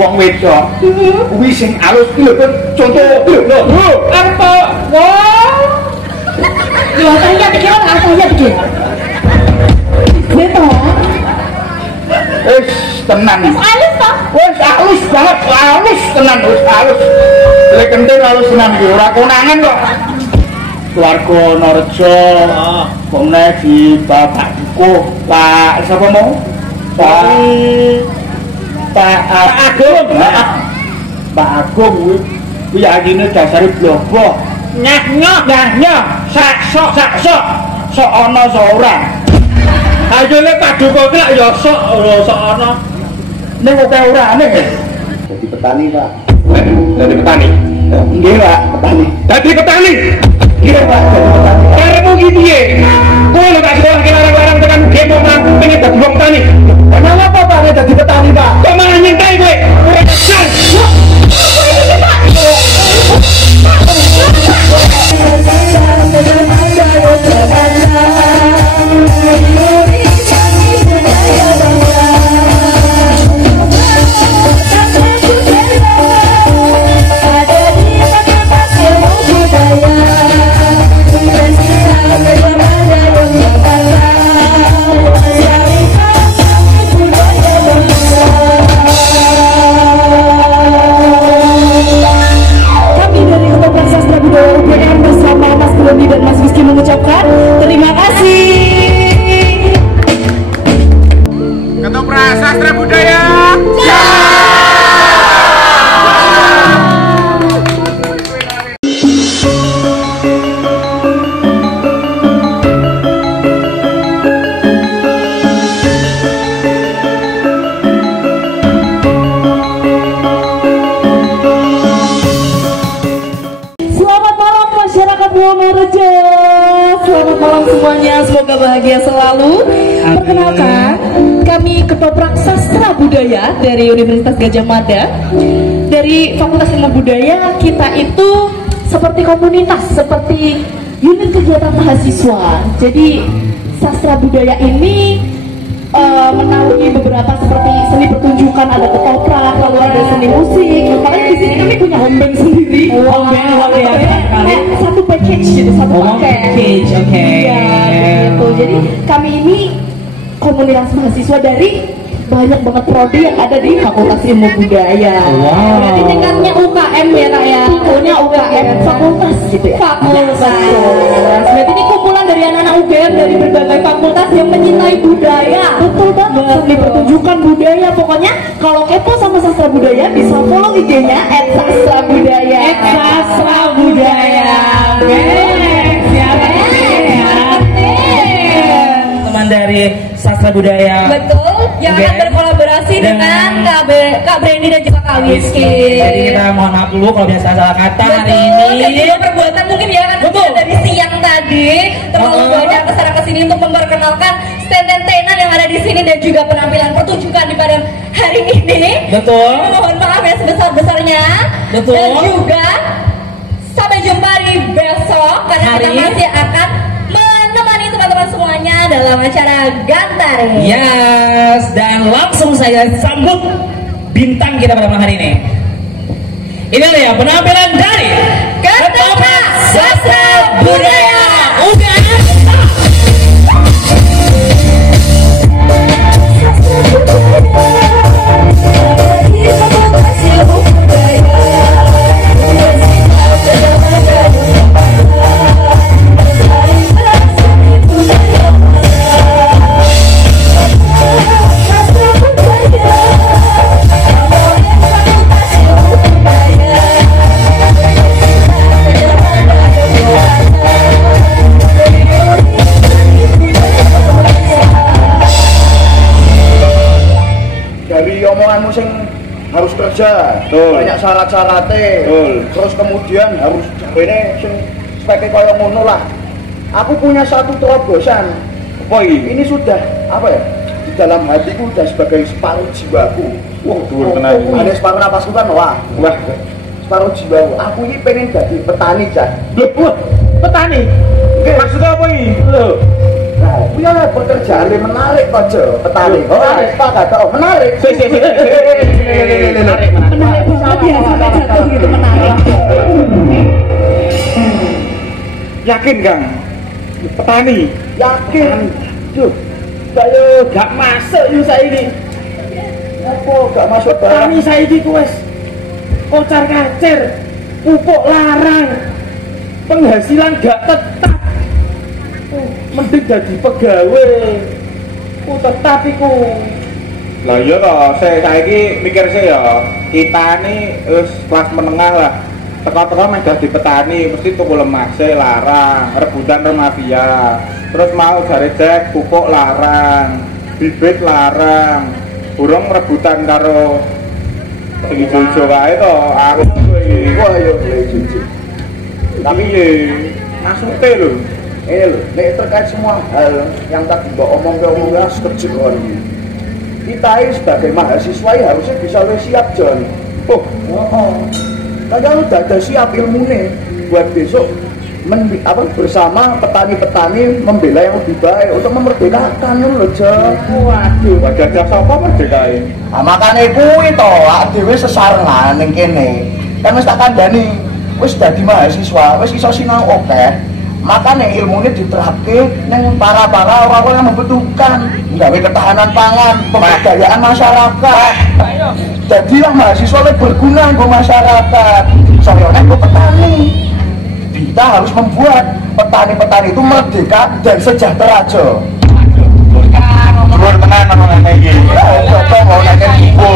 wong wedok kuwi sing alus iki lho contoh lho apa wah lho saya pikir saya pikir beto wis tenan alus toh wis alus banget alus tenan wis alus lek kentir alus tenan iki ora konangan kok keluarga Narjo kok nek di bapakku Pak sapa mau Pak Agung Pak Agung kuwi ayine dasare blobo nyah sok ana sok ora ayo nek paduka ki lak ya sok ana ning kok ora ning dadi petani Pak dadi petani nggih Pak petani dadi petani nggih Pak dadi petani karepmu ki piye kowe lho gak sekolah ki larang-larang tekan demo mampu pengen dadi wong petani kenapa Pak nek dadi petani Pak kok malah nyintai kowe ora kesal dan Mas Rizky mengucapkan terima kasih. Ketoprak Sastra Budaya. Selamat malam semuanya, semoga bahagia selalu. Perkenalkan, kami Ketoprak Sastra Budaya dari Universitas Gadjah Mada. Dari Fakultas Ilmu Budaya, kita itu seperti komunitas, seperti unit kegiatan mahasiswa. Jadi sastra budaya ini menaungi beberapa seperti seni pertunjukan, ada ketoprak, lalu ada seni musik. Makanya di sini kami punya home band sendiri. Satu package gitu, satu paket. Oke. Ya, gitu. Jadi kami ini komunitas mahasiswa dari banyak banget prodi yang ada di Fakultas Ilmu Budaya. Wow. Berarti tingkatnya UKM ya Kak ya. Punya UKM fakultas gitu ya. Fakultas. Berarti ini kumpulan dari anak-anak UGM dari berbagai fakultas yang mencintai budaya. Betul banget. Seni pertunjukan budaya. Pokoknya kalau kepo sama sastra budaya bisa follow IG-nya @sastrabudaya. @sastrabudaya. Siapa teman dari Sastra Budaya? Betul, yang akan berkolaborasi dengan Kak Brandy dan juga Kak Whisky. Jadi kita mohon maaf dulu kalau biasa salah kata hari ini. Dan juga perbuatan mungkin ya kan dari siang tadi terlalu banyak kesana kesini untuk memperkenalkan stand-stand yang ada di sini dan juga penampilan pertunjukan di pada hari ini. Betul. Mohon maaf ya sebesar-besarnya. Betul. Dan juga sampai jumpa di besok karena kita masih akan menemani teman-teman semuanya dalam acara Gantari. Yes, dan langsung saya sambut bintang kita pada malam hari ini. Ini dia penampilan dari Ketoprak Sastra Budaya UGM. Dari omonganmu sing harus kerja, banyak syarat-syaratnya, terus kemudian harus ini sing sebagai kaya ngono lah. Aku punya satu terobosan. Ini sudah apa ya? Di dalam hatiku sudah sebagai separuh jiwaku. Wah, ada separuh napasku kan wah. Separuh jiwaku. Aku ini pengen jadi petani, Jan. Petani? Maksudnya apa ini? Nah, punya pekerjaan menarik aja petani. Menarik Pak kata menarik. Menarik banget ya sampai jatuh gitu menarik. Yakin Kang? Petani. Yakin. Duh, saya gak masuk yo saiki. Apa gak masuk petani saiki ku wis kocar-kacir, pupuk larang. Penghasilan gak tetap. Mending dadi pegawai. Ku tetap iku. Lah iya toh, saiki mikir sih ya, kita ini wis kelas menengah lah. Teka-teka meh dadi petani mesti tuku lemak sih larang, rebutan karo mafia. Terus mau jare cek pupuk larang, bibit larang. Burung rebutan karo sing ijo wae to. Aku iki. Wah yo ijo. Tapi ya maksudnya lho ini lho, nek terkait semua hal yang tadi mbak omong-omongnya sekecil ini kita ini sebagai mahasiswa ya harusnya bisa siap John. Kalau udah siap ilmu nih buat besok bersama petani-petani membela yang lebih baik untuk memerdekakan lho John. Waduh, wajah siapa merdekain? Makanya kuwi to, dhewe sesarengan ning kene. Kan wis tak kandhani wis dadi mahasiswa, wis iso sinau akeh. Makane ilmune diterapke ning para-para orang-orang yang membutuhkan, nggawe ketahanan pangan, pemberdayaan masyarakat. Jadilah mahasiswa yang berguna untuk masyarakat. Saya untuk petani. Kita harus membuat petani-petani itu merdeka dan sejahtera aja. Luar tenan namanya iki. Bapak mau nanya ibu.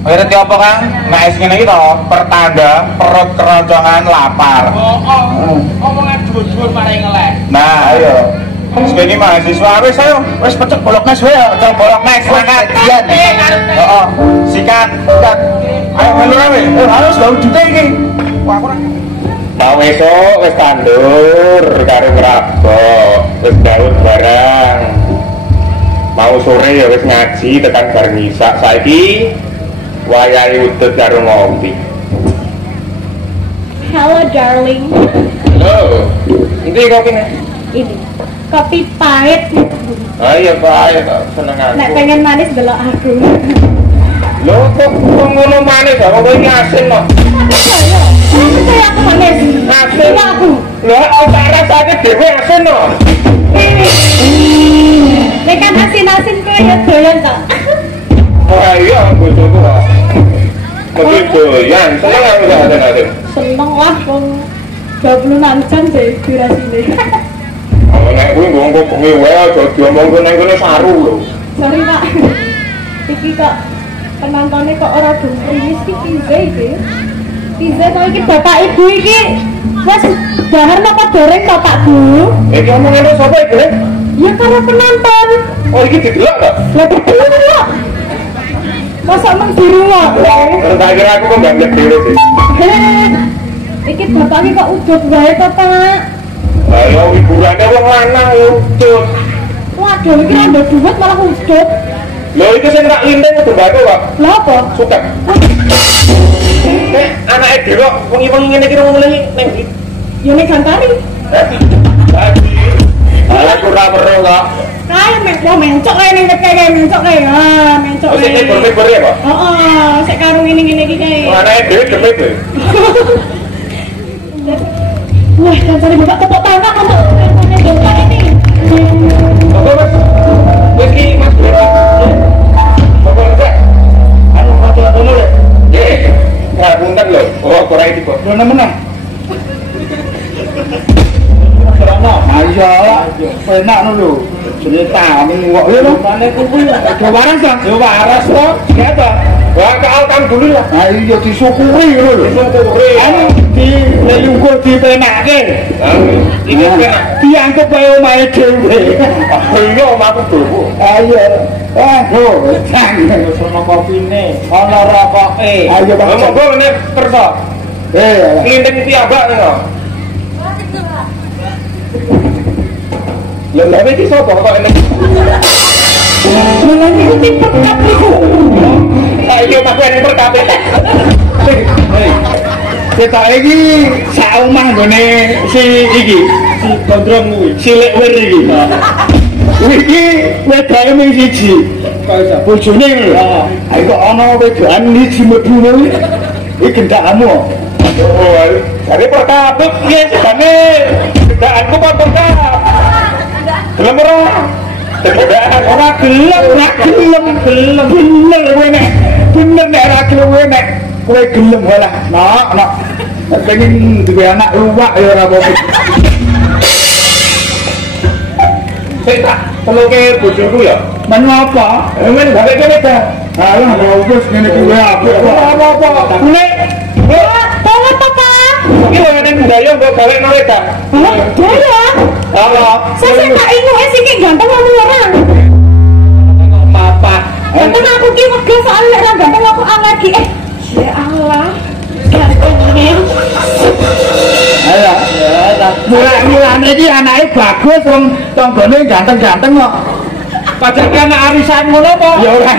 Ngerti apa Kang? Nek es ngene iki to, pertanda perut keroncongan lapar. Omongan dhuwur-dhuwur paling ngelek. Nah, ayo. Sebagai mahasiswa wis ayo, wis pecek bolok nes wae, cek bolok nes semangat. Heeh. Sikat. Ayo melu wae. Harus gak ujute iki. Wah, aku mau esuk wis tandur karo ngrabok, wis daud barang. Mau sore ya wis ngaji tekan bar ngisak. Saiki wayahe udut karo ngopi. Hello darling. Halo. Ini kopinya? Ini kopi pahit. Oh iya pahit, seneng aku. Nek pengen manis delok aku. Lho kok ngono manis kok iki asin kok. Saya aku manis. Asin aku. Lho kok rasane dhewe asin kok. Nek kan asin-asin kowe ya doyan ta. Wah iya bojoku kok. Mesti doyan, seneng aku asin-asin. Seneng lah wong 26 jam deh durasine. Nek kuwi nggo bengi wae aja diomongke nang kene saru lho. Sorry Pak. Iki kok penontonnya kok ora dumprimis iki pize iki? Pize to iki bapak ibu iki wis dahar napa goreng to Pak Bu? Iki omongane sapa iki? Ya karo penonton. Oh iki didelok to? Lah didelok. Masa mung dirungok. Tak kira aku kok gak ngerti dhewe sih. Iki bapak iki kok udut wae to Pak? Ayo hiburannya wong lanang udut. Waduh iki ora duit malah udut. Lho iki sing rak linteng kudu batu kok. Lha apa? Suket. Nek anake dhewe wengi-wengi ngene iki ngomong ning ndi? Ya nek gantari. Tadi. Aku ora weruh kok. Kae mencok kae ning kene mencok kae. Ah, mencok. Sing tibur-tibur ya, Pak? Heeh, sik karo ngene-ngene iki kae. Anake dhewe demit lho. Wah, gantari bapak tepuk tangan untuk bapak ini. Apa Mas? Wis ki Mas. Bapak enggak. Anu matur dulu lho. Nggih. Nah, punten lho. Oh, ora iki kok. Lho menang. Serana. Ayo, enak lho. Jenenge tamu kok lho. Mane kuwi aja waras ta? Ya waras kok. Ya ta. Wah, alhamdulillah. Ha iya disyukuri ngono lho. Disyukuri. Anu di leyunggo dipenake. Iki dianggep wae omahe dhewe. Iya, omahku dhewe. Ayo. Lho, jang sono kopine, ana rokoke. Ayo, monggo ngene kersa. Klinting piyambak ngono. Lha lha iki sapa kok ini? Lha iki tipe kapriku. Ayo aku ene perkapit. Kita iki sak omah nggone si iki, si gondrong kuwi, si lek wir iki. Iki wedake mung siji. Bojone lho. Ayo kok ana wedokan siji mlebu kuwi. Iki gendakmu. Oh, jare perkabut piye jane? Gendakku apa perkab? Gelem ora? Ora gelem. Bener kowe nek. Bener nek ora gelem kowe nek kowe gelem lah. Nok. Pengen duwe anak luwak ya ora apa-apa. Sik tak teluke bojoku ya. Menapa? Men gawe kene ta. Alah wis ngene iki wae apik kok. Apa-apa. Nek tolong Pak. Iki lho nek ndayo kok gawe nolak ta. Daya. Apa? Saya tak ingu sing ganteng ngomong orang. Papa. Ganteng aku ki wegah soal nek ra ganteng aku alergi. Ya Allah. Gantengnya. Ayo. Mulane iki anake bagus wong tanggane ganteng-ganteng kok. Padahal anak arisan ngono apa? Ya ora.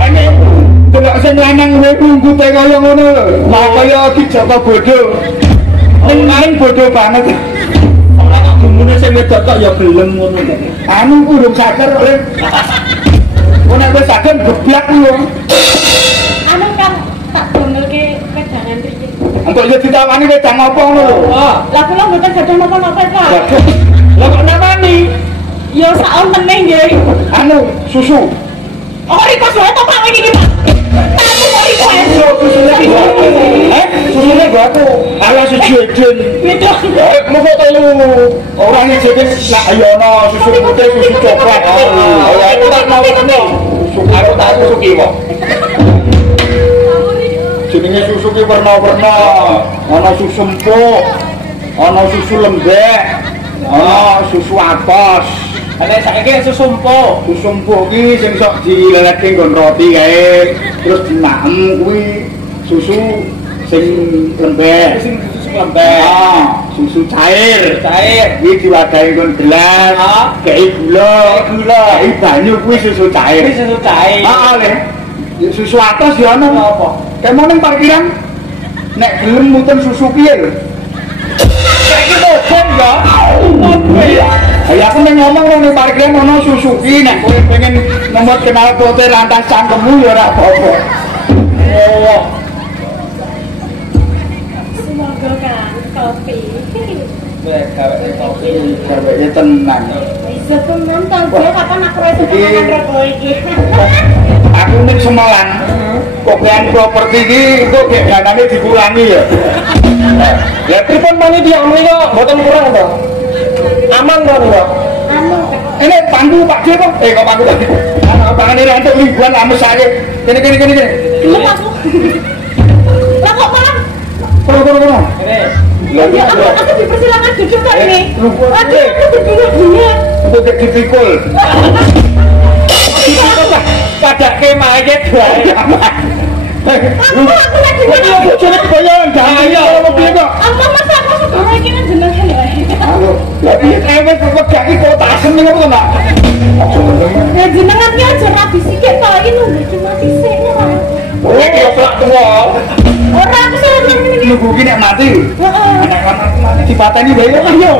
Ane delok sing lanang kuwi ngunggute kaya ngono lho. Lah kaya dijoko bodho. Ning bodho banget. Ora kok gumune sing wedok kok ya gelem ngono kok. Anu urung saker oleh. Nek wis saken geblak lho. Anu kan tak domelke wedangan iki. Engko yo ditawani wedang apa ngono lho. Lah kula mboten gadah napa-napa kok. Lah kok namani? Ya sak meneh nggih. Anu susu. Oh, iki kok to Pak iki Pak. Tamu kok iki wae. Susune iki. Susune aku. Ala susu eden. Beda. Moko telu. Ora ngejeke nak ayo ana susu putih, susu coklat. Ya aku tak mau ngono. Susu karo tak susu ki kok. Jenenge susu ki warna-warna. Ana susu empuk. Ana susu lembek. Ana susu atos. Ana saiki susu empuk. Susu empuk ki sing sok dilelehke nggon roti kae. Terus dinaem kuwi susu sing lembek. Susu lembek. Susu cair. Kuwi diwadahi nggon gelas. Kei gula. Kei banyu kuwi susu cair. Heeh, Le. Susu atos ya ana apa? Kemo ning parkiran nek gelem muten susu piye lho? Saiki mogen ya. Ayo aku ning ngomong ning parkiran ono susu ki nek kowe pengen nomor kenal pote rantas cangkemmu ya ora apa-apa. Oh. Semoga kan kopi. Gawe tenang. Bisa tenan ta kapan aku iso tenan rokok iki. Aku ning Semarang. Kopian properti iki kok gek danane dikurangi ya. Ya pripun panitia menika mboten kurang to? Aman to niku? Aman. Ini pangku Pak D kok. Kok pangku Pak D. Pangane ra entuk ribuan ames sae. Kene. Gelem aku. Lah kok malah Kono. Ya aku dipersilakan duduk kok ini. Aduh, aku berdiri dunia. Untuk dipikul. Padake mayit wae. Aku lagi Iya, bojone kebayan jangan mobil kok. Apa masa aku sebagai ini jenengan ya? Halo. Lah ikiewes wegah iki kok tasem ning apa, Mbak? Ya jenengan ki aja rabi sikit to iki lho cuma sisik ora. Oh, iki plak tuwa. Ora aku seneng ngene. Nunggu iki nek mati. Heeh. Anak mati dipateni wae ya, yo.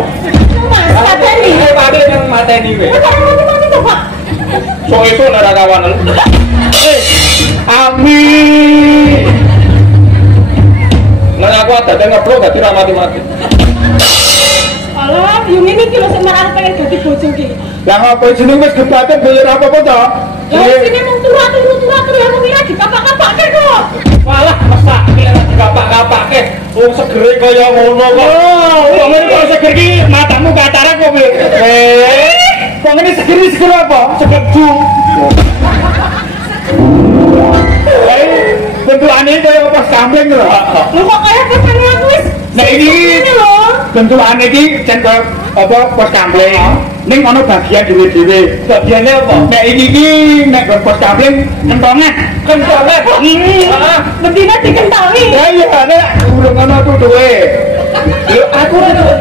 Mas pateni. Pade yang mateni kowe. Mati to, Pak. So ora kawan. Amin. Lah aku ada ngeblok dadi ra mati-mati. Alah, yo ngene iki lho sing marang pengen dadi bojo ki. Lah ngopo jeneng wis gebaten bayar apa-apa to? Lah sini mung turu-turu ya mung ora dikapak-kapake kok. Walah, mesak lek kapak-kapake. Wong segere kaya ngono kok. Oh, wong ngene kok seger iki matamu katarak kok kowe. Wong ngene seger apa? Segeju. Bentukane kaya pas kambing lho. Lho kok kaya pesane aku wis. Nek iki lho. bentukane iki jan kaya apa pos kambing. Ning ana bagian dhewe-dhewe. Bagiane apa? Nek iki nek pos kambing kentongan. Heeh. Mendina dikentali. Ya iya, nek urung ana tutuke. Lho aku ora tutuk.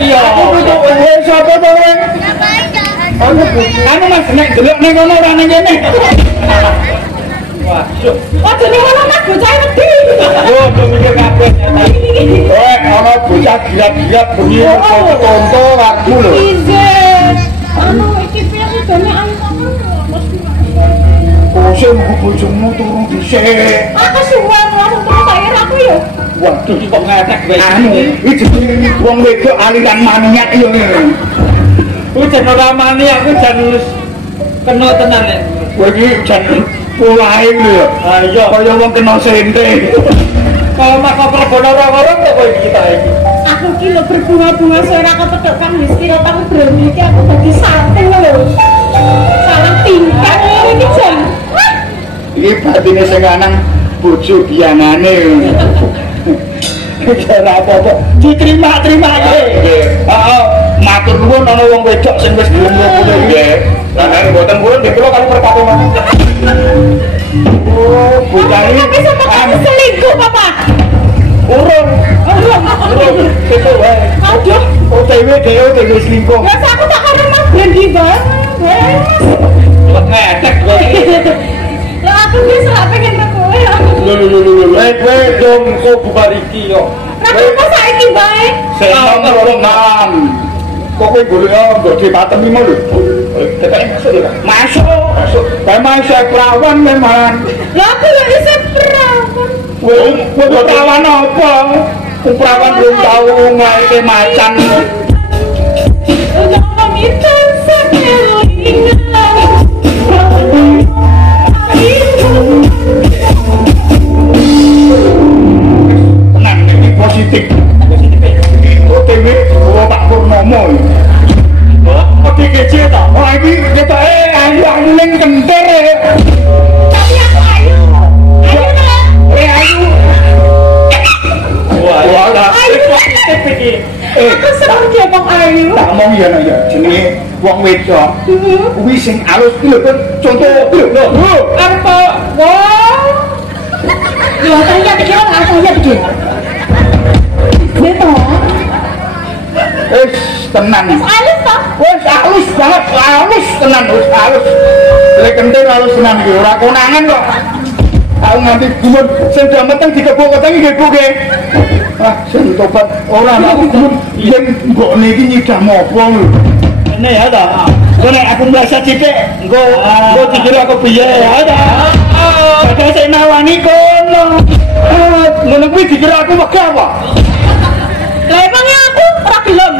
Iya, aku tutuk. Sapa to kowe? Anu Mas nek delok ning kono ora ning kene. Masuk. Oh, jadi ngono Mas bocah wedi. Yo, mikir kabeh. Oh, ana bocah giat-giat bengi tonto aku lho. Izin. Anu iki piye sedane Kosem ku bojomu turu dhisik. aku suwen langsung terus air aku ya. Waduh, kok ngetek kowe. Anu, iki jenenge wong wedok aliran maniak yo ngene. Ku jan ora maniak, aku jan wis kena tenan nek. Kowe iki jan pulahe lho ya. Ha iya, kaya wong kena sente. Kalau maka perbono orang-orang kok kowe iki ta iki. Aku ki lho berbunga-bunga suara kepethuk kan wis kira aku berani iki aku dadi santing lho. Salah tingkah iki jan. Iki batine sing lanang bojo biyanane. Ora apa-apa, diterima-terima ae. Heeh, matur nuwun ana wong wedok sing wis gelem kowe nggih. Lah nek mboten purun nggih kula kali merpati mawon. Oh, bocah iki Aku selingkuh, Papa. urung. Itu wae. Aduh. OTW dhewe selingkuh. Wes aku tak karo Mas Blendi banget. Wes. Kok ngetek kowe. Lah aku wis ora pengen karo kowe. Lho. Kowe dong kok bubar iki yo. Aku kok saiki bae. Senang roman. Kok kowe golek nggo dipatem iki lho. Tekan masuk ya. Masuk. Memang saya perawan memang. Lah aku lho isih perawan. Kowe perawan apa? Wong perawan belum tahu ngaite macan. Udah pamitan sekelingan. Tenang, ini positif. OTW, Pak Purnomo. Kok dikece ta? Wah iki ketoke ayu-ayu ning kentir. Tapi aku ayu. Ayu kan? Ayu. Wah, positif iki. Aku seneng dia kok ayu. Tak omong ya ya jenenge wong wedok. Kuwi sing alus iki lho contoh lho. Apa? Wow. Lho saya pikir aku ya pikir. Beto. Tenan. Alus toh? Wes halus banget, halus tenan, wis halus. Lek kentir halus tenan iki ora konangan kok. Aku nganti gumun sing dameteng dikebok-keteng iki Bu nggih. Ah, sing tobat ora aku gumun yen mbok niki nyidah mopo lho. Ini ya ta. Kok nek aku merasa sithik engko dikira aku piye ya ta. Padahal saya nawani kono. Ngono kuwi dikira aku wegah apa? Lah emangnya aku ora gelem.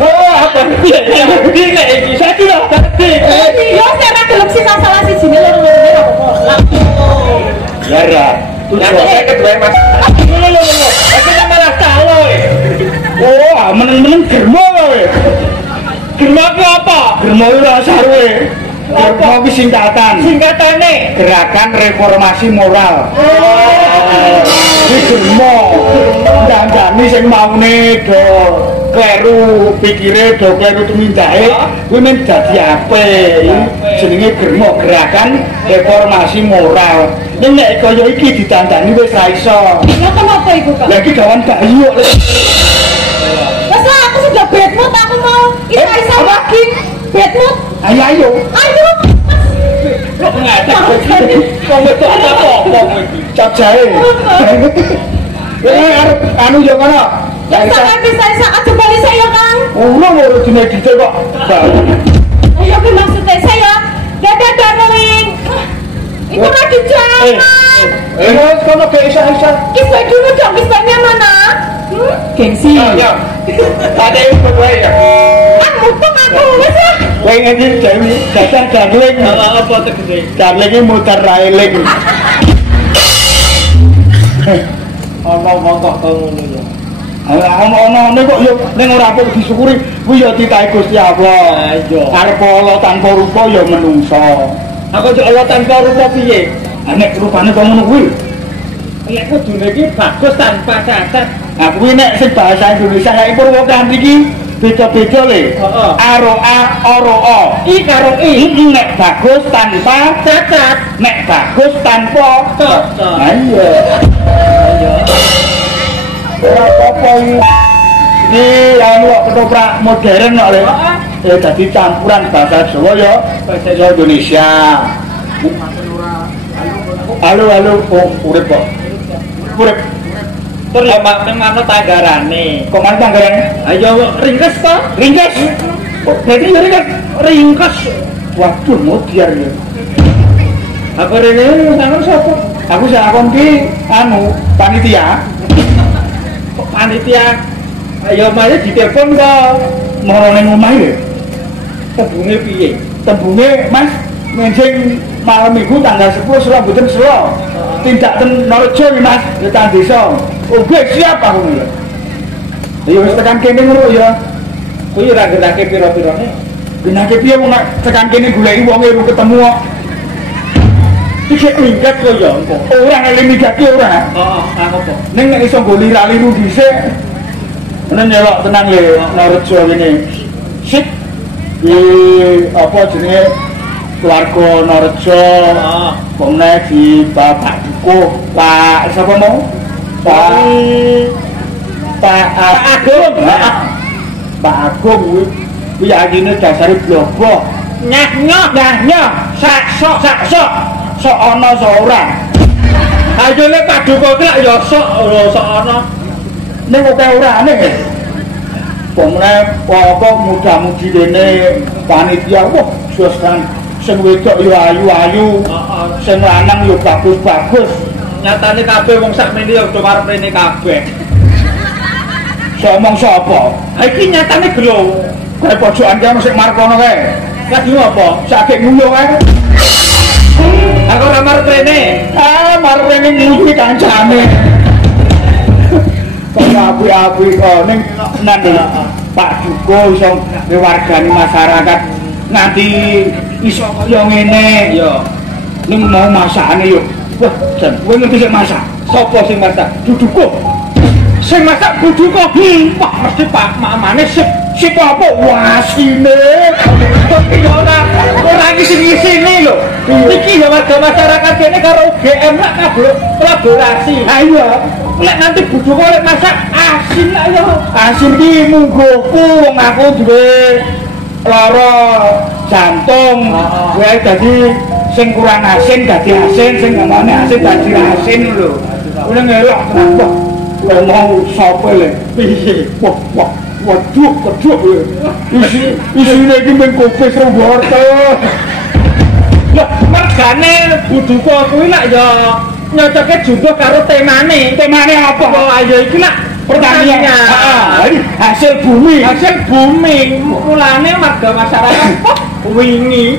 Oh, apa? Iki nek iki saiki lho. Yo ora gelem sih salah siji loro-loro apa. Yara. Saya kedua Mas. Lho. Aku malah calo. Oh, meneng-meneng germo kowe. Germo ku apa? Germo ora sarwe. Germo ku singkatan. Singkatane Gerakan Reformasi Moral. Iki germo. Dandani sing maune do kleru pikire do kleru tumindahe kuwi men dadi apik. Jenenge germo Gerakan Reformasi Moral. Ning nek kaya iki ditandani wis ra iso. Lah kenapa iku, Kak? Lah iki gawan bayu kok. Wes lah aku sudah bad mood aku mau isa-isa lagi. Bad mood. Ayo. Ayo. Kok ngatek kok metu apa-apa iki. Cap jae. Arep anu yo kono. Sampai bisa-isa aja balik saya, Kang. Ora dine dite kok. Ayo ki maksudnya saya. Dadah darling. Itu lagi jangan. Wes kono ke isa-isa. Kisah dulu dong, kisahnya mana? Gengsi. Ya. Tadi berdua ya. Mumpung aku, wes lah. Kowe ngene Dewi, dadah darling. Apa tegese? Darling iki muter railing. Ana mongkok ngono ya. Ana kok yo ning ora apa disyukuri kuwi ya titahe Gusti Allah. Iya. Arep Allah tanpa rupa ya menungso. Aku cek Allah tanpa rupa piye? Nek rupane kok ngono kuwi. Nek kudune iki bagus tanpa cacat. Nah kuwi nek sing bahasa Indonesia saiki purwokan iki beda-beda le. Aroa, oroa. I karo I. Nek bagus tanpa cacat. Nek bagus tanpa cacat. Iya. Ora apa-apa iki. Iki anu ketoprak modern kok le. Dadi campuran bahasa Jawa ya, bahasa Indonesia. Halo, oh, urip kok. Urip. Tur lho mak memano tanggarane. Kok mana tanggarane? Ayo ringkes to? Ringkes. Oh, berarti ya ringkes. Ringkes. Waduh, modiar ya. Apa rene sampean sapa? Aku sakon ki anu panitia. Kok panitia? Ayo maya ditelepon kok. Mau ning omah ya. Tembunge piye? Tembunge Mas menjing malam minggu tanggal 10 Selo mboten Selo. Tindak ten Norjo iki Mas, tekan desa. Oke, siap aku lho. Ya wis tekan kene ngono ya. Kuwi ora gerake pira-pirane. Genake piye wong nek tekan kene goleki wong ero ketemu kok. Iki minggat kok ya engko. Ora ngeling migati ora. Heeh, apa? Ning nek iso nggo liru dhisik. Menen nyelok tenang le Norjo ngene. Sip. Apa jenenge keluarga Norjo, pomne di Bapak Dukuh, Pak siapa mau? Pak Agung. Pak Agung kuwi ajine dasare blobok. Nyah, sok ana sok ora. Ayo nek Pak Dukuh ki lak ya sok ana. Ning kok orane. Pomne apa muda-mudi dene panitia wah suasana sing wedok yo ayu-ayu, sing lanang yo bagus-bagus. Nyatane kabeh wong sak mene yo do arep rene kabeh. Omong sapa? Ha iki nyatane gelo. Kae pojokan ki ono sing markono kae. Lagi apa? Sakit nguyuh kae. Aku ora marep rene. Marep rene nguyuh ki kancane. Kok api-api kok ning nang Pak Duko iso wargani masyarakat nganti iso kaya ngene ya. Ning mau masakane yo. Wah, jan kowe ngerti sing masak? Sopo sing masak? Duduko. Sing masak Duduko. Wah, mesti Pak mamane sip apa wasine. Ya ora ngisi-ngisini lho. Iki ya warga masyarakat kene karo UGM lak kolaborasi. Ayo, lek nanti Duduko lek masak asin lak ya. Asin ki munggoku wong aku duwe lara jantung. Kowe dadi sing kurang asin dadi asin, sing ngomongane asin dadi asin lho. Ora ngelok tenan kok. Kowe mau sapa le? Piye? Wah, waduh, keduk. Isine iki men kopes wortel. Lah, mergane Duduko kuwi lak ya nyocoke jumbo karo temane. Temane apa? Ayo iki lak pertanian. Hasil bumi. Mulane warga masyarakat wingi.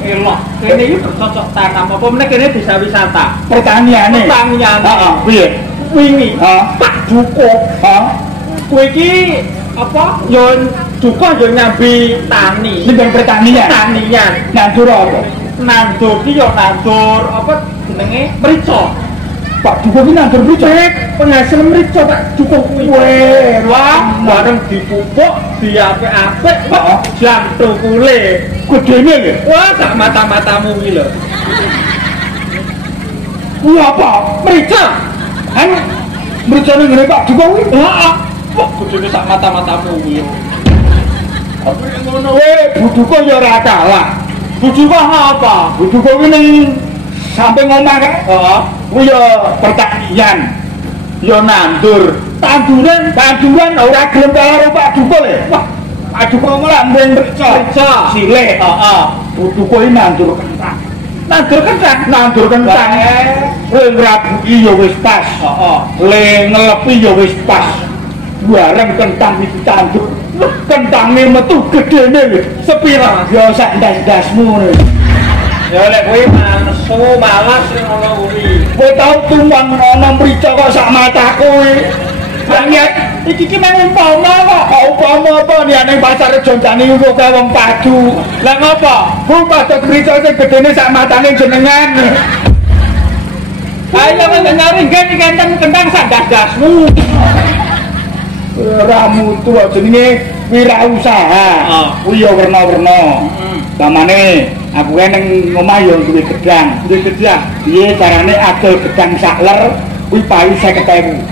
Elok. Kene iki bercocok tanam apa meneh kene desa wisata. Pertaniane. Piye? Wingi. Pak Duko. Kowe iki apa? Yo Duko yo nyambi tani. Ning pertanian. Nandur apa? Nandur ki yo nandur apa jenenge mrica. Pak Duko ki nandur mrica. Penghasil mrica Pak Duko kuwi. Wah, bareng dipupuk, diapik-apik, jam tukule. Gedene lho. Wah, sak mata-matamu kuwi lho. Kuwi apa? Mrica. Mrica ning ngene Pak Duko kuwi. Heeh. Wah, gedene sak mata-matamu kuwi. Apa ngono wae, Duko ya ora kalah. Duduko apa? Duduko kuwi ning samping omah kae. Heeh. Kuwi ya pertanian. Ya nandur. Tanduran ora gelem karo Pak Duko le. Wah, Pak Duko malah mben mrica. Silih. Heeh. Duduko iki nandur kentang. Nandur kentang. Le ngrabuki ya wis pas. Heeh. Le ngelepi ya wis pas. Bareng kentang iki tandur. Kentange metu gedene lho. Sepira? Ya sak ndas-ndasmu ngono. Ya lek kowe mansu malas ning ngono kuwi. Kowe tau tumpang ana mrica kok sak mataku kuwi. Banget iki ki mung umpama kok. Umpama apa ning pasar Jondani kok kae wong padu. Lah ngopo? Ku patut mrica sing gedene sak matane jenengan. Ayo nyari kentang sak ndas-ndasmu. Ramutu jenenge wirausaha. Kuwi ya werna-werna. Pamane aku kan ning omah ya duwe gedang. Piye carane adol gedang sakler kuwi payu 50.000.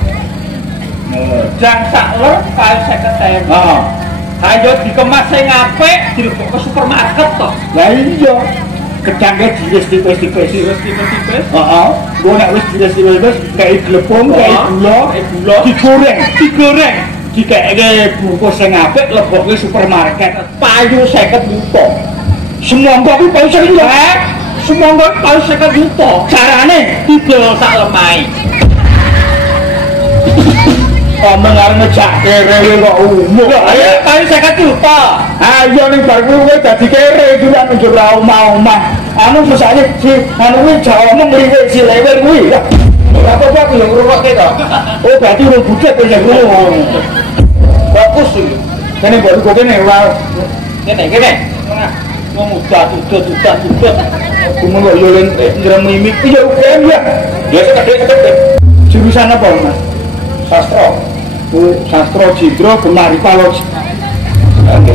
Gedang sakler payu 50.000. Heeh. Ayo dikemas sing apik dilebok ke supermarket to. Lah iya. gedangnya diris tipis-tipis. Tipis-tipis. Heeh. Gua nek wis diris tipis kayak glepung, kayak gula, digoreng. Dikeke bungkus sing apik lebokke supermarket. Payu 50 juta. Semangka kuwi payu 50 juta. Semangka payu 50 juta. Carane didol sak lemahe. Omong arep ngejak kere kok umum. Ayo payu 50 juta. Ayo ning bar kuwi dadi kere duran njur omah-omah. Anu mesane si anu kuwi jauh omong liwet si lewer kuwi. Apa-apa aku yang ngrungokke to. Oh berarti urung budek kowe ya ngono. Bagus iki. Kene mbok kok kene wae. Kene. Wong udah. Kumun kok yo len ngremimik ya UGM ya. Ya kedek. Jurusan apa, Mas? Sastra. Oh, sastra Jindra Gemari Paloji. Oke.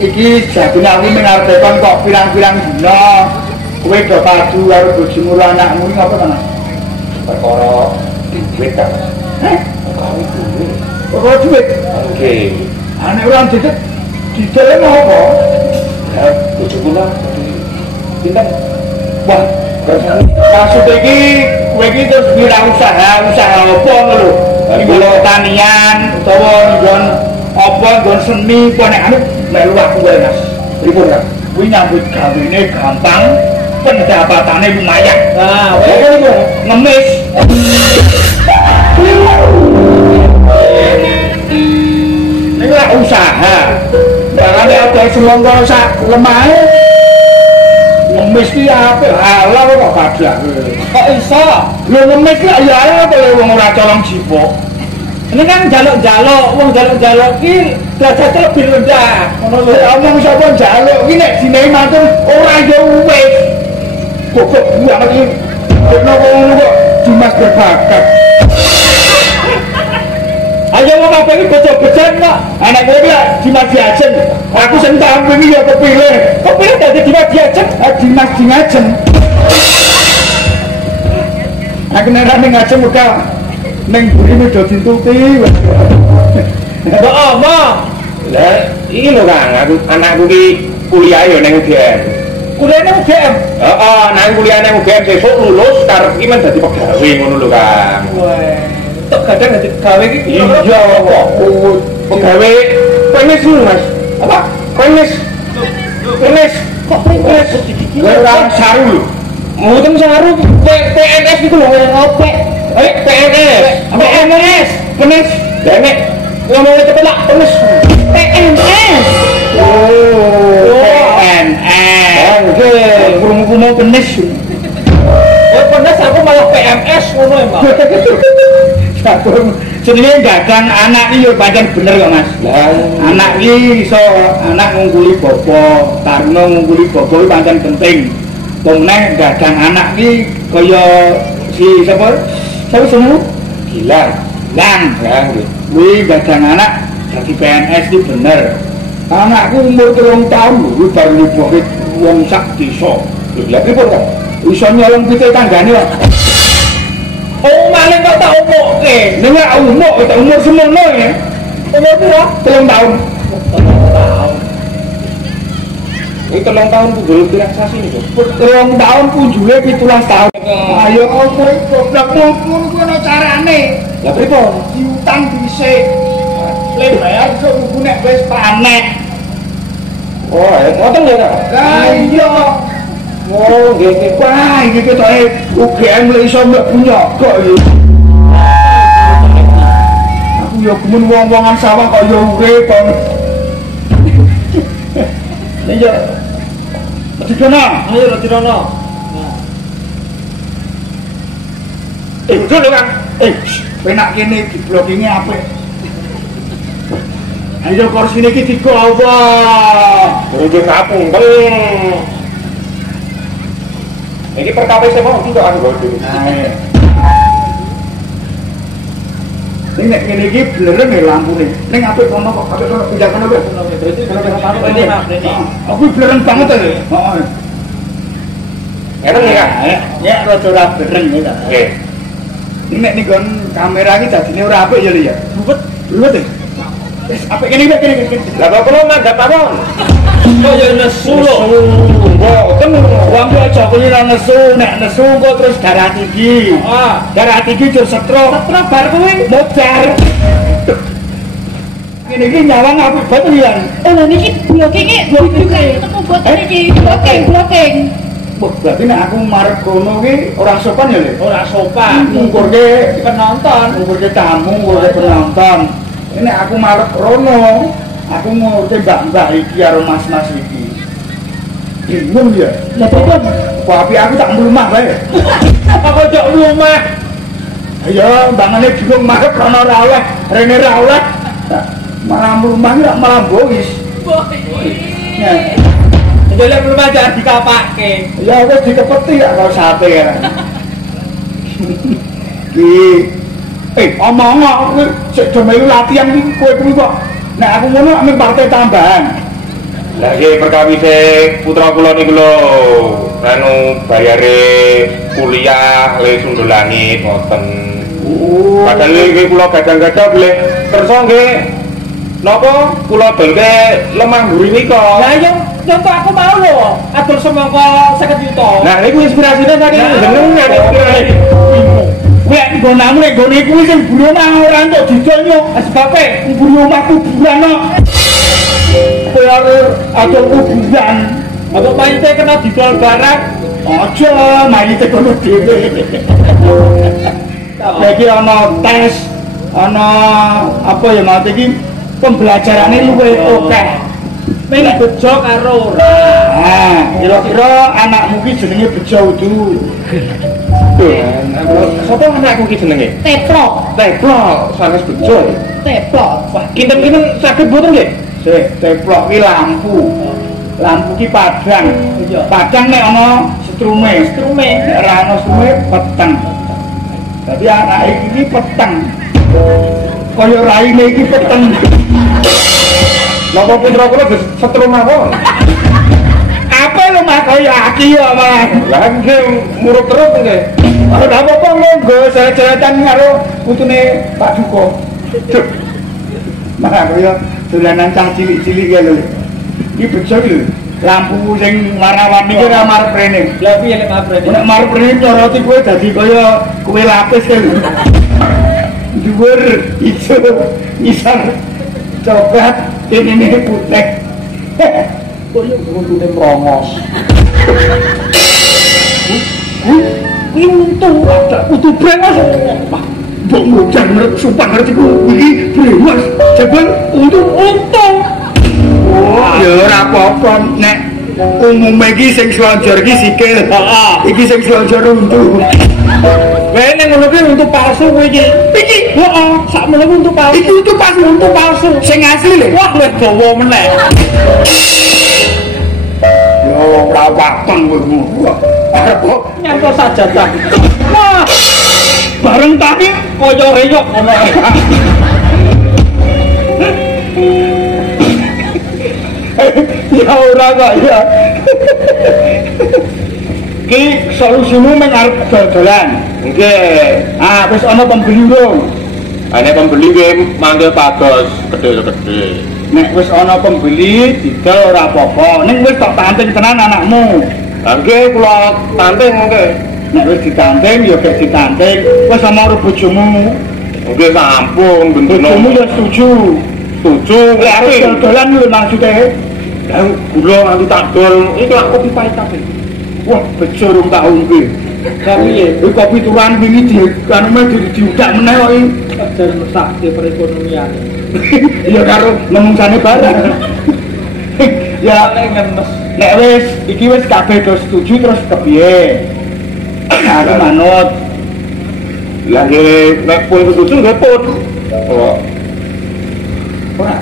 Iki jadine aku mengarepkan kok pirang-pirang dina. Kowe do padu karo bojomu lan anakmu iki apa to, Mas? Perkara duit ta. Perkara duit. Oke. Anek ora dicet didele mau apa? Ya, bojoku lah pinten. Wah, maksud iki kowe iki terus wirausaha apa lho? Iki tanian utawa nggon apa nggon seni apa nek anu melu aku wae, Mas. Pripun, Mas? Kuwi nyambut gawene gampang. Pendapatannya lumayan. Nah, wae ngemis. Ini lah usaha. Barangnya ada semongko sak lemahe. Ngemis ki apik halal kok kadang. Kok iso? Lho ngemis ki ya halal kok wong ora colong jipuk. Ini kan jaluk-jaluk, wong jaluk-jaluk ki derajatnya lebih rendah. Ngono lho, omong sapa jaluk ki nek dinehi matur ora yo wis. Kok buang lagi kenapa ngono kok Dimas berbakat. Ayo wong apa iki bocah-bocah kok anak kowe iki Dimas Diajen. Aku sing tampil iki ya kepilih. Kepilih dadi Dimas Diajen, Dimas Diajen. Aku nek ning ngajem muga ning burine do dintuti. Kok omong. Lah iki lho Kang, anakku ki kuliah yo ning UGM. Kuliahnya UGM? Heeh, nang kuliahnya UGM besok lulus karep iki men dadi pegawai ngono lho, Kang. Wah. Tok kadang dadi pegawai iki iya kok. Pegawai PNS lho, Mas. Apa? PNS. Kok PNS? Ora saru lho. Mboten saru PNS iku lho ngopek. PNS. Denek ngomongnya cepet lah, PNS. Oke, kurung-kurung mau penis. Penis aku malah PMS ngono ya, Mas. Jenenge gagang anak iki yo pancen bener kok, Mas. Anak iki iso anak ngungkuli bapa, tarno ngungkuli bapa iki pancen penting. Pomneh gagang anak iki kaya si sapa? Sapa jenenge? Gilang. Kuwi gagang anak dadi PNS iki bener. Anakku umur 3 tahun lho baru niboke wong sak desa. Lha pripun kok? Iso nyolong pite tanggane kok. Oh, maling kok tak umukke. Ning nek umuk tak umur semono ya. Umur piro? 3 tahun. 3 tahun. Iki 3 tahun punjul relaksasi niku. 3 tahun punjule 17 tahun. Ayo kowe goblokmu ngono kuwi ana carane. Lah pripun? Diutang dhisik. Le bayar sok nek wis panek. Oh, ngoten ya, Kak? Lah iya. Oh, nggih. Wah, iki ketoke UGM lek iso mlebu nyogok iki. Aku yo gumun wong-wongan sawah kok yo urip kok. Lah yo. Didono, ayo didono. Dulu Kang. Penak kene diblokinge apik. Ayo kursi ini kita digawa. Berujung kapung, ini perkapis saya mau tidak aku bodoh. Ini ini beneran nih lampu nih. Ini ngapain kono kok? Ngapain kono? Pindah kono ber. Aku beneran banget ya. Enak nih Kak? Ya, roda beneran nih Kak. Oke. Ini nih kan kamera kita jadi ora apik ya li ya. Buat ya. Apa kene kene. Lah kok kula manggap mawon. Kaya nesu lho. Mboten wong aja kuwi nesu, nek nesu kok terus darah tinggi. Darah tinggi jur setro. Setro bar kuwi modar. Ini nyawang apik banget ya. Lha niki blocking ketemu boten iki blocking. Wah, berarti nek aku marep kono ki ora sopan ya, Le? ora sopan. Ngungkurke Penonton. ngungkurke tamu, ngungkurke penonton. Ini aku marep rono. Aku ngurke mbak-mbak iki karo mas-mas iki. Bingung ya. Lah pripun? Tapi aku tak mlumah bae. Apa cok rumah? Ayo, mbangane bingung marep rono ra oleh, rene ra oleh. Malah mlumah ora malah bois. Ya. Jadi belum aja dikapake. Ya wis dikepeti ya kalau sate ya. Omong kowe sik do melu latihan iki kowe kuwi kok. Nek aku ngono ame partai tambahan. Lah iki perkawise putra kula niku lho, anu bayare kuliah le Sundul Langit ngoten. Padahal iki kula gadang-gadang boleh kersa nggih. Napa kula dolke lemah mburi nika. Lah yo contoh aku mau lho, atur semangka 50 juta. Nah niku inspirasine saking jenengan inspirasi. Kowe nggonamu nek nggone kuwi sing buru omah ora entuk didol yo. Sebabe buru omah kuburan kok. Kowe atur kuburan. Apa paite kena didol barang? Aja mayite kono dhewe. Lagi ana tes, ana apa ya mau iki pembelajarane luwih akeh. Ming bejo karo ora. Nah, kira-kira anakmu ki jenenge Bejo Udu. Sapa anakku ki jenenge? Teplok. Teplok, sanes bejo. Teplok. Wah, kinten-kinten saged mboten nggih? Sik, teplok ki lampu. Lampu ki padang. Padang nek ana setrume, nek ora ana setrume peteng. Dadi anake iki peteng. Kaya raine iki peteng. Napa putra kula setrum mawon? Apa lu mah kaya aki ya, Mas? Lah nggih murup terus nggih. Ora apa-apa monggo jalan-jalan karo putune Pak Duko. Duh. Mah kaya dolanan cah cilik-cilik ya lho. Iki bejo lho. Lampu sing warna-warni ki ora marep rene. Lah piye nek mabrene? Nek marep rene coroti kowe dadi kaya kue lapis ya lho. Dhuwur ijo ngisor coklat ini putih. Kaya untune merongos. Kuwi untung ada kudu brengos. Mbok ngojan ngerep sumpah ngerti ku iki brengos. Jebul untung. Ya ora apa-apa nek umume iki sing slonjor iki sikil. Iki sing slonjor untu. Wae nek ngono kuwi untu palsu kuwi iki. Iki, heeh, sak menawa untu palsu. Iki untu palsu. Sing asli lho. Wah, wis dawa meneh. Yo ora waton kowe ngono. Arep Nyangka sajadah. Wah, bareng tani kaya reyok ngono. ya ora kok ya. Ki solusimu mung arep dodolan. Nggih. Wis ana pembeli urung? Ane pembeli nggih manggil pados gede-gede. Nek wis ana pembeli didol ora apa-apa. Ning wis tok tanting tenan anakmu. Lah nggih kula tanting nggih. Nek wis ditanting ya gek ditanting. Wis ana karo bojomu. Nggih sampun bendino. Bojomu ya setuju. Setuju. Lek arep dodolan lho maksude. Lah gula nganti tak dol. Iki lak kopi pahit kabeh. Wah, bejo rung tak ombe. Tapi ya, Kopi turuan wingi anu meh diudak meneh kok iki. ajar mesake perekonomian. Ya karo menungsane barang. Ya ngenes. nek wis iki wis kabeh do setuju terus kepiye? Aku manut. Lah nggih nek pun setuju nggih pun. Oh. Ora.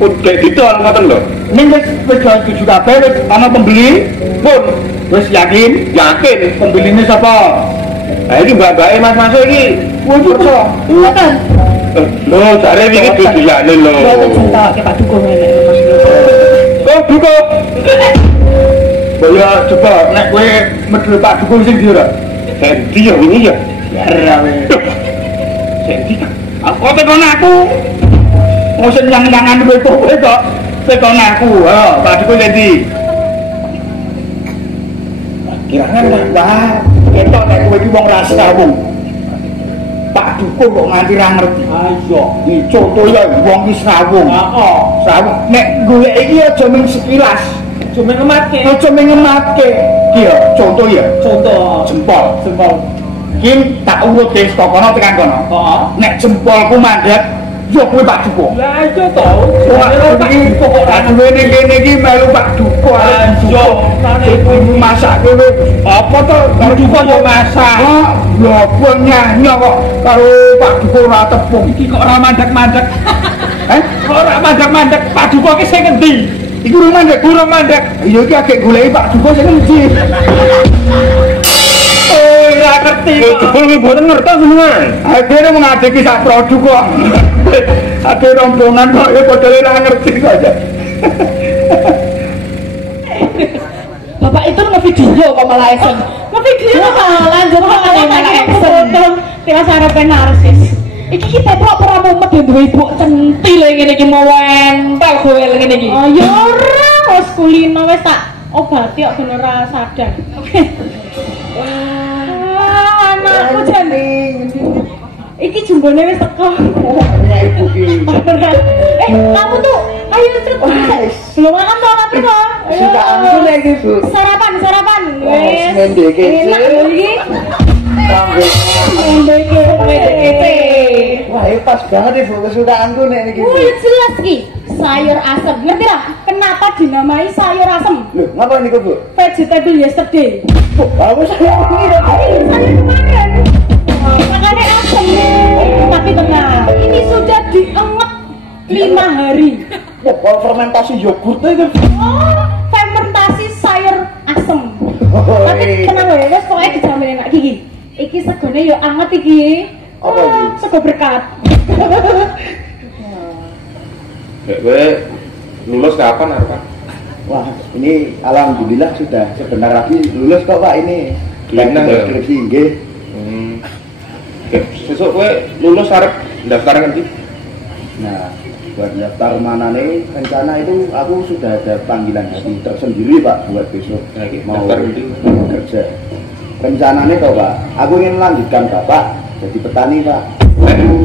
Pun gek didol ngoten lho. Ning wis setuju kabeh wis ana pembeli. Pun Wis yakin yakin pembeline sapa? Lah iki mbak-mbake Mas iki. Wis percaya. Ngoten. Lho jare iki didilane lho. Ngoten cinta ke Pak Duko ngene Mas. Kok Duko? Kaya coba nek kowe medhul Pak Duko sing ndi ora? Sendi ya wingi ya. Ora wis. Sendi kan. Aku tekan aku. Musen nyang-nyangan kowe kok ngaku. Pak Duko ndi? Kirangan Pak. Ketok nek kowe iki wong ra sawung. Pak Duko kok nganti ra ngerti. Ayo, iki contoh ya wong iki sawung. Heeh, sawung. Nek golek iki aja mung sekilas. Cuma ngematke. Aja mung ngematke. Iki ya contoh ya. Contoh Jempol. Kim tak urut dhewe saka kono tekan kono. Heeh. Nek jempolku mandek, yo kowe Pak Duko. Lah iya to. Pak Duko kok ra duwe kene iki melu Pak Duko. Yo, iku masak kowe. Apa to Pak Duko yo masak? Lho, nyanyi kok karo Pak Duko ora tepung. Iki kok ora mandek-mandek. Kok ora mandek-mandek? Pak Duko ki sing endi? Iku urung mandek. Iya iki agek goleki Pak Duko sing endi. Ora ngerti. Jebul kuwi mboten ngerti jenengan. Akhirnya mengadeki sak produk kok. Ada rombongan kok ya padahal ora ngerti kok aja. Bapak itu ngevideo kok malah action. Ngevideo lanjut kok malah action. Tiwas arepe narsis. Iki kita kok ora mumet duwe ibu centil ngene iki mau entel kowe ngene iki. Oh ya ora, wis kulino wis tak obati kok bener ra sadar. Anakku jane. Iki jumbone wis teko. Ya ibu ki. Kamu tuh ayo cepet. Belum makan toh tapi toh. Sudah anggun lagi Bu. Sarapan. Wis mendeke. Enak lho iki. Mendeke. Wah, ini pas banget Ibu kesukaanku nek niki. Jelas ki. Sayur asem. Ngerti lah kenapa dinamai sayur asem? Loh, ngapa niku Bu? Vegetable yesterday. Aku sayur ini Sayur kemarin. Makanya asem. Tapi tenang, ini sudah dianget 5 hari. Wah, fermentasi yogurt itu. Oh, fermentasi sayur asem. Tapi tenang ya, wes pokoknya dijamin enak gigi. Iki segone yo anget iki. Apa iki? Sego berkat. Kowe lulus kapan Pak? Wah, ini alhamdulillah sudah sebentar lagi lulus kok Pak ini. Lenang ya? Skripsi nggih. Sesuk kowe lulus arep daftar ngendi? Nah, buat daftar mana nih rencana itu aku sudah ada panggilan hati tersendiri Pak buat besok mau daftar ngendi? kerja. Rencananya kok Pak, aku ingin melanjutkan Bapak jadi petani Pak.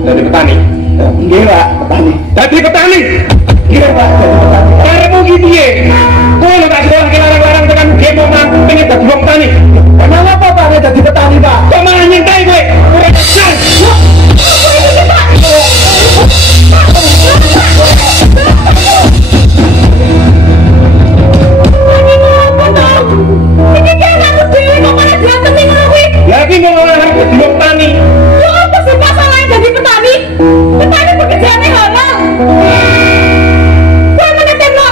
Jadi petani? Iya Pak, petani. Jadi petani? Iya Pak, jadi petani. Karepmu ki piye? Kowe lho tak sekolah larang-larang tekan demo ngaku pengen dadi wong tani. Emang apa Pak nek jadi petani Pak? Kok malah nyentai kowe? Ora kesal. Ini kan aku dewe kok malah diantem ning kowe. Lagi mau ngarep dadi wong tani. Lho apa sih masalahnya jadi petani? Petani pekerjaannya halal. Kowe menetem lo.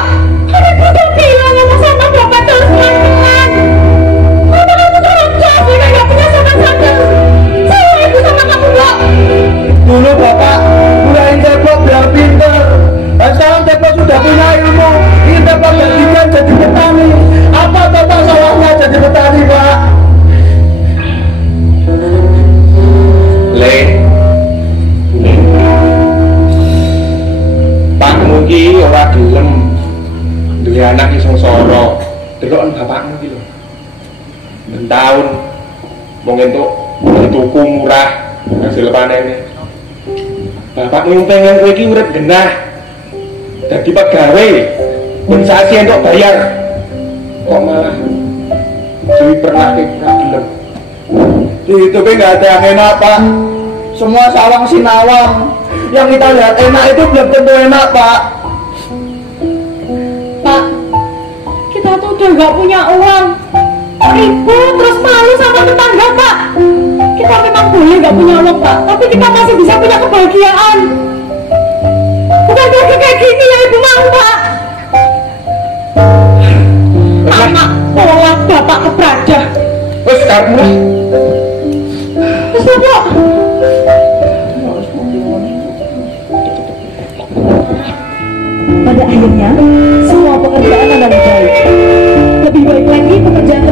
Ada butuh bilang sama bapak terus pelan-pelan. Kamu orang jahat, saya nggak punya sama-sama. Saya ibu sama kamu lo. Dulu Bapak mulain Teplok biar pinter. Sekarang Teplok sudah punya ilmu. Ini Teplok jadikan jadi petani. Apa Bapak salahnya jadi petani Pak? Le. Pakmu ki ora gelem duwe anak ki sengsara. Deloken bapakmu ki lho. Ben taun wong entuk tuku murah hasil panene. Bapakmu pengen kowe iki urip genah. Dadi pegawai. Ben sasi entuk bayar. Kok malah Dewi pernah ke gelem. Itu nggak ada yang enak Pak. Semua sawang sinawang. Yang kita lihat enak itu belum tentu enak Pak. Pak, kita tuh udah nggak punya uang. Ribut terus malu sama tetangga Pak. Kita memang boleh nggak punya uang Pak, tapi kita masih bisa punya kebahagiaan. Bukan kayak gini ya Ibu mau Pak. Anak pola bapak kebradah. Wes karepmu lah. Terus Bapak. Pada akhirnya semua pekerjaan adalah baik. Lebih baik lagi pekerjaan